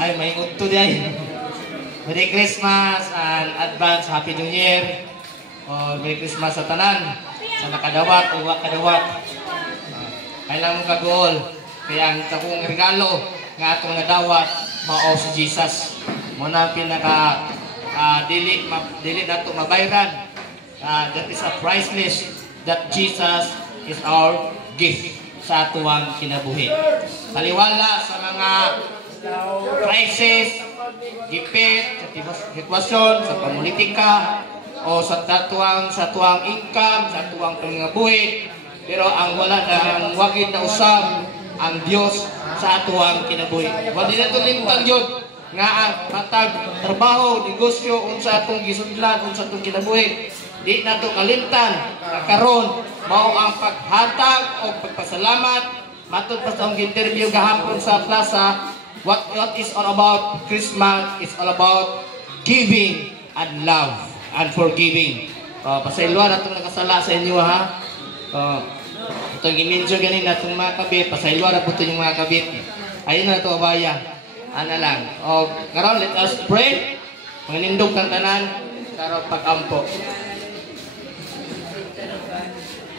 Ay, may unto di ay. Merry Christmas and advance Happy New Year. Merry Christmas sa tanan. Sa nakadawat o wakadawat. Kailangan mong kagool. Kaya ang takong regalo nga atong nadawat mao si Jesus. Muna pinaka dili nato mabayran. That is a priceless that Jesus is our gift sa atuang kinabuhi. Taliwala sa mga crisis, gipit, sa sitwasyon, sa politika, o sa tuwang income, sa tuwang pangabuhi. Pero ang wala na, ang wagid na usab, ang Dios sa atuang kinabuhi. Wala na ito limtang yun, nga matag trabaho, negosyo, unsa atong gisudlan, unsa atong kinabuhi. Di na ito kalimtan, karon mao ang paghatag o pagpasalamat. Matod pa sa akong interview gahapon sa plaza, what is all about Christmas is all about giving and love and forgiving. Pasayloan na itong nakasala sa inyo ha. Itong i-mention ganun na itong mga kabit. Pasayloan na po ito yung mga kabit. Ayun na ito abaya. Ano lang. Ngayon, let us pray. Manindog ng tanan. Karoon pag-ampo.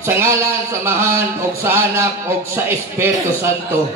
Sa ngalan, samahan, o sa anak, o sa Espiritu Santo.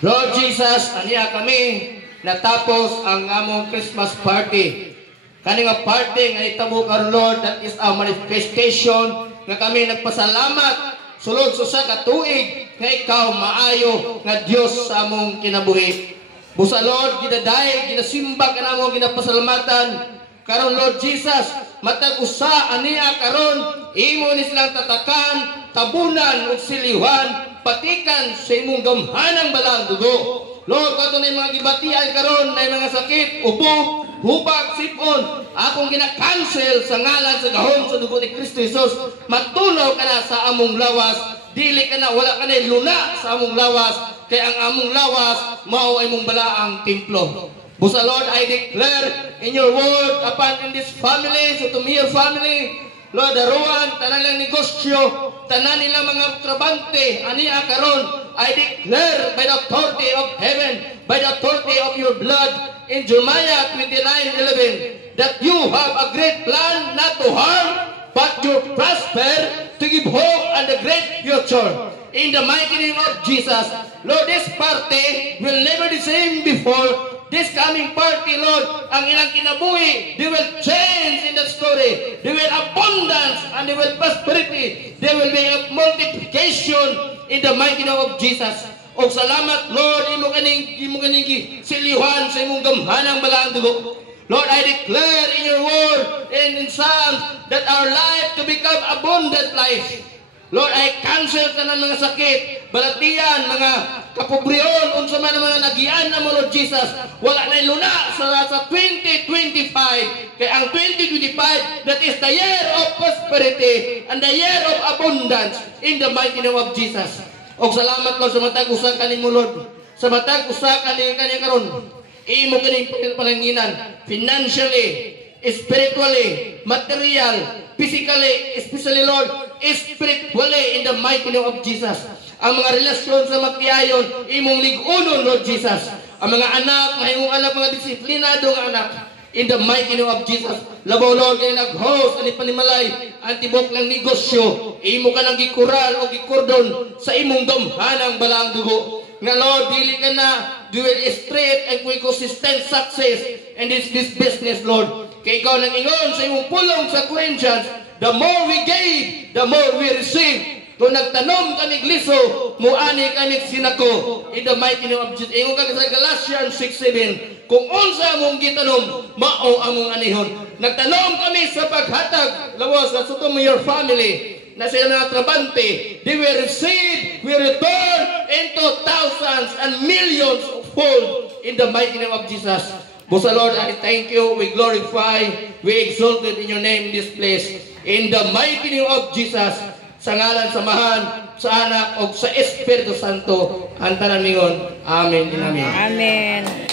Lord Jesus, aniya kami natapos ang among Christmas party. Kani nga party nga itabo karon Lord, that is our manifestation nga kami nagpasalamat sulod sa ka tuig nga ikaw maayo nga Dios sa among kinabuhi. Busa Lord, ginaday, ginasimba ka namo, ginapasalamatan. Karon Lord Jesus, matag usa aniya karon imo ni silang tatakan, tabunan ug siliwan, patikan sa imong gamhanang balang dugo. Lord, kato na yung mga gibatian karon na mga sakit, ubo, hubag, sipon, akong gina-cancel sa ngalan sa gahom sa dugo ni Kristo Jesus. Matunaw ka na sa among lawas, dili ka na, wala ka na luna sa among lawas, kaya ang among lawas, mao ay mong balaang templo. Busa Lord, I declare in your word upon in this family, so to me your family, Lord, daruan, tanan lang negosyo, tanan nila mga trabante, aniya karon, I declare by the authority of heaven, by the authority of your blood, in Jeremiah 29:11, that you have a great plan not to harm, but to prosper, to give hope and a great future. In the mighty name of Jesus, Lord, this party will never the same before. This coming party, Lord, ang ilang kinabuhi, they will change in the story. They will abundance and they will prosperity. There will be a multiplication in the mighty name of Jesus. O salamat, Lord, imo kaning silihan sa imong gamhanang balang dugo. Lord, I declare in your word and in Psalms that our life to become abundant life. Lord, I cancel ka ng mga sakit, balatian, mga kapobriyon, unsa man ang mga nagian na mo, Lord Jesus. Wala na luna sa 2025. Kaya ang 2025, that is the year of prosperity and the year of abundance in the mighty name of Jesus. O salamat, Lord, sa matag usa kaning mo, Lord. Sa matag usa kaning karon. Imo kaning palanginan, financially, spiritually, material, physically, especially Lord, spiritually in the mighty name of Jesus. Ang mga relasyon sa magpiayon, imong ligunon, Lord Jesus. Ang mga anak, mahimong anak, mga disiplinadong anak, in the mighty name of Jesus. Labaw, Lord, kayo nag-host, ani panimalay, antibok ng negosyo, imo ka nang gikural o gikordon sa imong damhanang balang dugo. Nga, Lord, dili ka na, do it straight and consistent success in this business, Lord. Kaya ikaw nang ingon sa imong pulong sa Corinthians, the more we gave, the more we receive. Kung nagtanom kami gliso, muani kami sinako. In the mighty name of Jesus. Ingon ka sa Galatians 6:7. Kung unsa among gitanom, mao among anihon. Nagtanom kami sa paghatag, lawas sa to your family, na sa mga trabante, they will receive, will return into thousands and millions of fold in the mighty name of Jesus. Busa Lord, I thank you, we glorify, we exalted in your name in this place. In the mighty name of Jesus, sa ngalan, samahan, sa anak, o sa Espiritu Santo, ang tanan ningon. Amen. Amen. Amen.